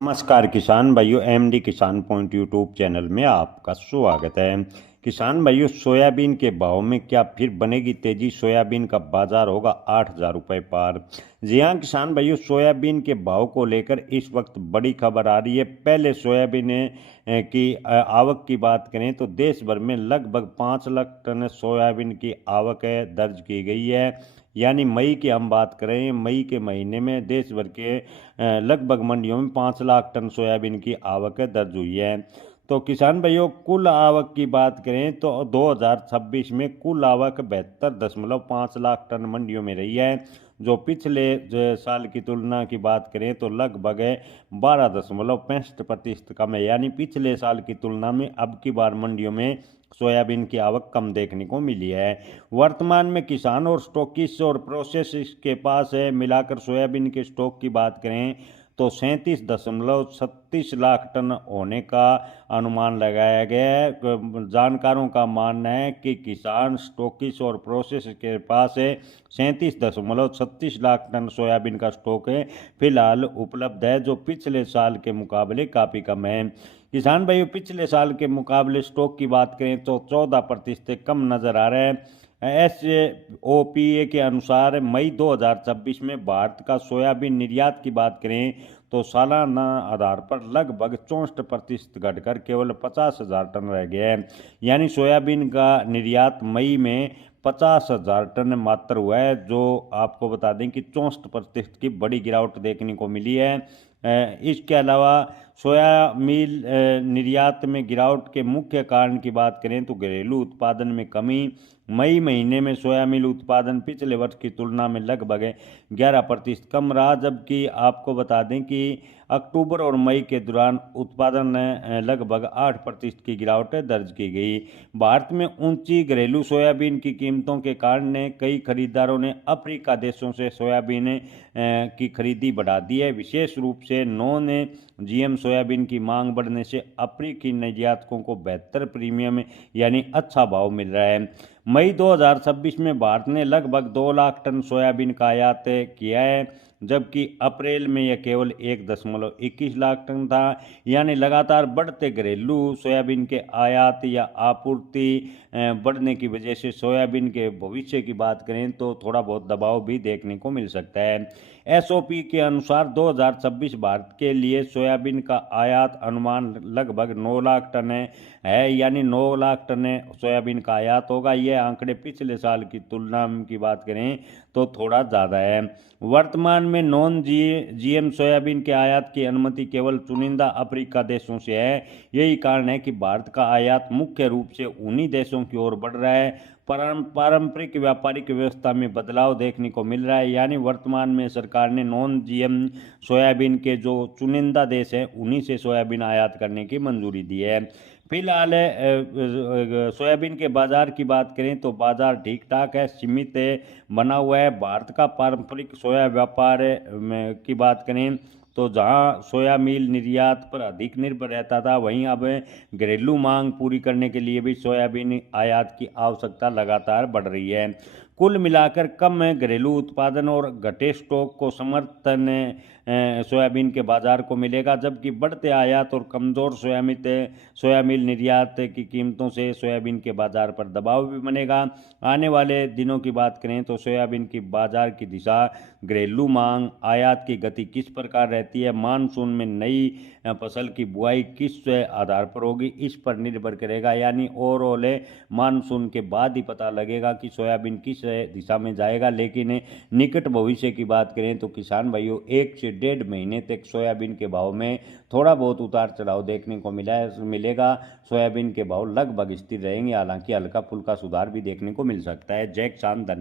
नमस्कार किसान भाइयों, एमडी किसान पॉइंट यूट्यूब चैनल में आपका स्वागत है। किसान भाइयों, सोयाबीन के भाव में क्या फिर बनेगी तेजी? सोयाबीन का बाजार होगा 8,000 रुपये पार। जी हाँ किसान भाइयों, सोयाबीन के भाव को लेकर इस वक्त बड़ी खबर आ रही है। पहले सोयाबीन की आवक की बात करें तो देश भर में लगभग 5 लाख टन सोयाबीन की आवक दर्ज की गई है। यानी मई की हम बात करें, मई के महीने में देश भर के लगभग मंडियों में 5 लाख टन सोयाबीन की आवक दर्ज हुई है। तो किसान भाइयों, कुल आवक की बात करें तो 2026 में कुल आवक 72.5 लाख टन मंडियों में रही है, जो पिछले साल की तुलना की बात करें तो लगभग 12.65% कम है। यानी पिछले साल की तुलना में अब की बार मंडियों में सोयाबीन की आवक कम देखने को मिली है। वर्तमान में किसान और स्टॉकिस्ट और प्रोसेसर्स के पास है मिलाकर सोयाबीन के स्टॉक की बात करें तो 37.36 लाख टन होने का अनुमान लगाया गया है। जानकारों का मानना है कि किसान, स्टॉकिस्ट और प्रोसेसर के पास है 37.36 लाख टन सोयाबीन का स्टॉक है फिलहाल उपलब्ध है, जो पिछले साल के मुकाबले काफ़ी कम है। किसान भाइयों, पिछले साल के मुकाबले स्टॉक की बात करें तो 14% कम नजर आ रहा है। SOPA के अनुसार मई 2026 में भारत का सोयाबीन निर्यात की बात करें तो सालाना आधार पर लगभग 64% घटकर केवल 50,000 टन रह गया है। यानी सोयाबीन का निर्यात मई में 50,000 टन मात्र हुआ है, जो आपको बता दें कि 64% की बड़ी गिरावट देखने को मिली है। इसके अलावा सोया मील निर्यात में गिरावट के मुख्य कारण की बात करें तो घरेलू उत्पादन में कमी। मई महीने में सोया मिल उत्पादन पिछले वर्ष की तुलना में लगभग 11% कम रहा, जबकि आपको बता दें कि अक्टूबर और मई के दौरान उत्पादन लगभग 8% की गिरावट दर्ज की गई। भारत में ऊंची घरेलू सोयाबीन की कीमतों के कारण कई खरीदारों ने अफ्रीका देशों से सोयाबीन की खरीदी बढ़ा दी है। विशेष रूप से नॉन GM सोयाबीन की मांग बढ़ने से अफ्रीकी निर्यातकों को बेहतर प्रीमियम यानी अच्छा भाव मिल रहा है। मई 2026 में भारत ने लगभग 2 लाख टन सोयाबीन का आयात किया है, जबकि अप्रैल में यह केवल 1.21 लाख टन था। यानी लगातार बढ़ते घरेलू सोयाबीन के आयात या आपूर्ति बढ़ने की वजह से सोयाबीन के भविष्य की बात करें तो थोड़ा बहुत दबाव भी देखने को मिल सकता है। SOP के अनुसार 2026 भारत के लिए सोयाबीन का आयात अनुमान लगभग 9 लाख टन है। यानी 9 लाख टन सोयाबीन का आयात होगा। यह आंकड़े पिछले साल की तुलना की बात करें तो थोड़ा ज़्यादा है। वर्तमान में नॉन GM सोयाबीन के आयात की अनुमति केवल चुनिंदा अफ्रीका देशों से है। यही कारण है कि भारत का आयात मुख्य रूप से उन्हीं देशों की ओर बढ़ रहा है। पारंपरिक व्यापारिक व्यवस्था में बदलाव देखने को मिल रहा है। यानी वर्तमान में सरकार ने नॉन GM सोयाबीन के जो चुनिंदा देश हैं उन्हीं से सोयाबीन आयात करने की मंजूरी दी है। फिलहाल सोयाबीन के बाजार की बात करें तो बाजार ठीक ठाक है, सीमित बना हुआ है। भारत का पारंपरिक सोया व्यापार की बात करें तो जहां सोया मील निर्यात पर अधिक निर्भर रहता था, वहीं अब घरेलू मांग पूरी करने के लिए भी सोयाबीन आयात की आवश्यकता लगातार बढ़ रही है। कुल मिलाकर कम घरेलू उत्पादन और घटे स्टॉक को समर्थन सोयाबीन के बाजार को मिलेगा, जबकि बढ़ते आयात और कमज़ोर सोयाबीन निर्यात की कीमतों से सोयाबीन के बाजार पर दबाव भी बनेगा। आने वाले दिनों की बात करें तो सोयाबीन की बाजार की दिशा, घरेलू मांग, आयात की गति किस प्रकार रहती है, मानसून में नई फसल की बुआई किस आधार पर होगी, इस पर निर्भर करेगा। यानी ओवरऑल मानसून के बाद ही पता लगेगा कि सोयाबीन किस दिशा में जाएगा। लेकिन निकट भविष्य की बात करें तो किसान भाइयों 1 से 1.5 महीने तक सोयाबीन के भाव में थोड़ा बहुत उतार चढ़ाव देखने को मिलेगा। सोयाबीन के भाव लगभग स्थिर रहेंगे, हालांकि हल्का फुल्का सुधार भी देखने को मिल सकता है। जय किसान।